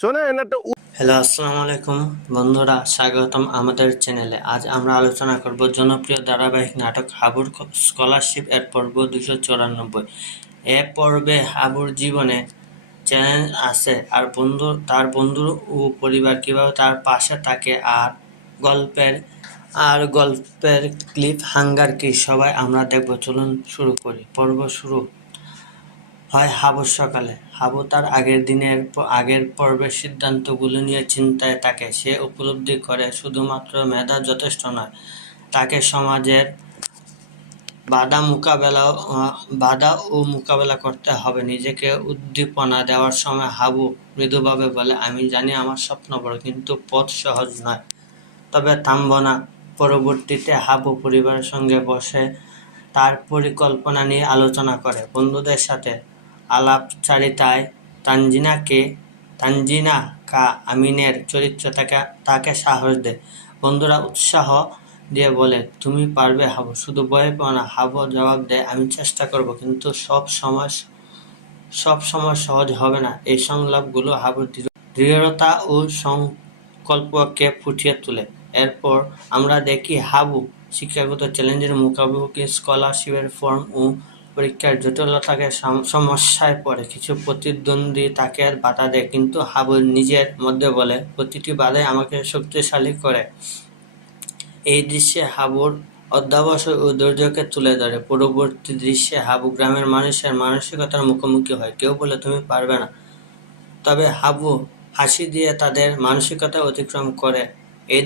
শোনেন একটা হ্যালো, আসসালামু আলাইকুম বন্ধুরা, স্বাগতম আমাদের চ্যানেলে। আজ আমরা আলোচনা করব জনপ্রিয় ধারাবাহিক নাটক হাবুর স্কলারশিপ এর পর্ব 294। এ পর্বে হাবুর জীবনে চ্যালেঞ্জ আছে আর তার বন্ধু ও পরিবার কিভাবে তার পাশে থাকে গল্পের ক্লিপ হাঙ্গার কি সবাই আমরা দেখব। চলুন শুরু করি। পর্ব শুরু হয় হাবুর সকালে। হাবু তার আগের পর্বের সিদ্ধান্তগুলো নিয়ে চিন্তায় থাকে। সে উপলব্ধি করে শুধুমাত্র মেধা যথেষ্ট নয়, তাকে সমাজের বাধা ও মোকাবেলা করতে হবে। নিজেকে উদ্দীপনা দেওয়ার সময় হাবু মৃদুভাবে বলে, আমি জানি আমার স্বপ্ন বড়, কিন্তু পথ সহজ নয়, তবে থামব না। পরবর্তীতে হাবু পরিবারের সঙ্গে বসে তার পরিকল্পনা নিয়ে আলোচনা করে। বন্ধুদের সাথে আলাপচারিতায় তানজিনা কা আমিনের চরিত্র তাকে সাহস দেয়। বন্ধুরা উৎসাহ দিয়ে বলে, তুমি পারবে হাবু, শুধু ভয় পাও না। হাবু জবাব দেয়, আমি চেষ্টা করব, কিন্তু সব সময় সহজ হবে না। এই সংলাপগুলো হাবুর দৃঢ়তা ও সংকল্পকে ফুটিয়ে তোলে। এরপর আমরা দেখি হাবু শিক্ষাগত চ্যালেঞ্জের মুখোমুখি। স্কলারশিপের ফর্ম ও পরীক্ষার জটিলতাকে সমস্যায় পড়ে। কিছু প্রতিদ্বন্দ্বী তাকে বাধা দেয়, কিন্তু হাবু নিজের মধ্যে বলে, প্রতিটি বাধাই আমাকে শক্তিশালী করে। এই দৃশ্যে হাবুর অধ্যবসায় ও ধৈর্যকে তুলে ধরে। পরবর্তী দৃশ্যে হাবু গ্রামের মানুষের মানসিকতার মুখোমুখি হয়। কেউ বলে, তুমি পারবে না, তবে হাবু হাসি দিয়ে তাদের মানসিকতা অতিক্রম করে। এই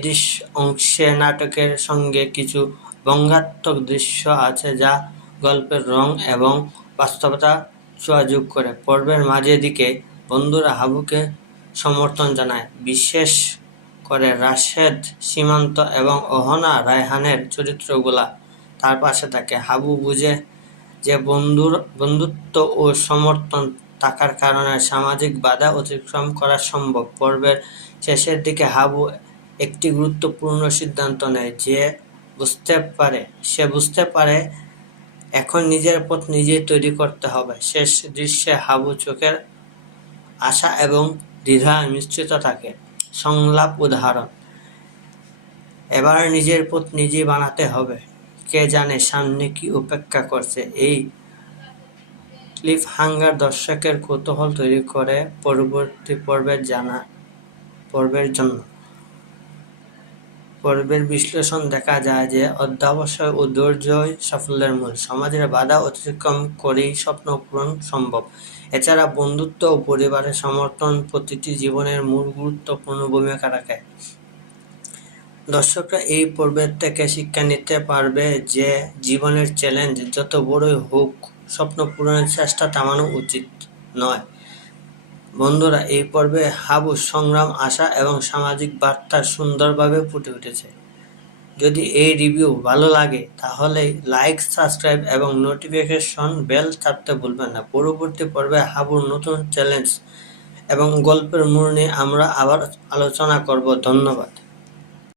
অংশে নাটকের সঙ্গে কিছু ব্যঙ্গাত্মক দৃশ্য আছে, যা গল্পের রং এবং বাস্তবতা ছোঁয়া যোগ করে। পর্বের মাঝের দিকে বন্ধুরা হাবুকে সমর্থন জানায়, বিশেষ করে রাশেদ, সীমান্ত এবং অহনা রায়হানের চরিত্রগুলা তার পাশে থাকে। হাবু বুঝে যে বন্ধুত্ব ও সমর্থন থাকার কারণে সামাজিক বাধা অতিক্রম করা সম্ভব। পর্বের শেষের দিকে হাবু একটি গুরুত্বপূর্ণ সিদ্ধান্ত নেয়। সে বুঝতে পারে এখন নিজের পথ নিজেই তৈরি করতে হবে। শেষ দৃশ্যে হাবু চোখের আশা এবং দ্বিধায় মিশ্রিত থাকে। সংলাপ উদাহরণ, এবার নিজের পথ নিজেই বানাতে হবে, কে জানে সামনে কি অপেক্ষা করছে। এই ক্লিফ হাঙ্গার দর্শকের কৌতূহল তৈরি করে পরবর্তী পর্বের জন্য। পর্বের বিশ্লেষণ দেখা যায় যে অধ্যবসায় ও ধৈর্যই সাফল্যের মূল। সমাজের বাধা অতিক্রম করেই স্বপ্ন পূরণ সম্ভব। এছাড়া বন্ধুত্ব ও পরিবারের সমর্থন প্রতিটি জীবনের মূল গুরুত্বপূর্ণ ভূমিকা রাখে। দর্শকরা এই পর্বের থেকে শিক্ষা নিতে পারবে যে জীবনের চ্যালেঞ্জ যত বড়ই হোক, স্বপ্ন পূরণের চেষ্টা থামানো উচিত নয়। বন্ধুরা, এই পর্বে হাবুর সংগ্রাম, আশা এবং সামাজিক বার্তা সুন্দরভাবে ফুটে উঠেছে। যদি এই রিভিউ ভালো লাগে তাহলে লাইক, সাবস্ক্রাইব এবং নোটিফিকেশন বেল চাপতে ভুলবেন না। পরবর্তী পর্বে হাবুর নতুন চ্যালেঞ্জ এবং গল্পের মোড় নিয়ে আমরা আবার আলোচনা করব। ধন্যবাদ।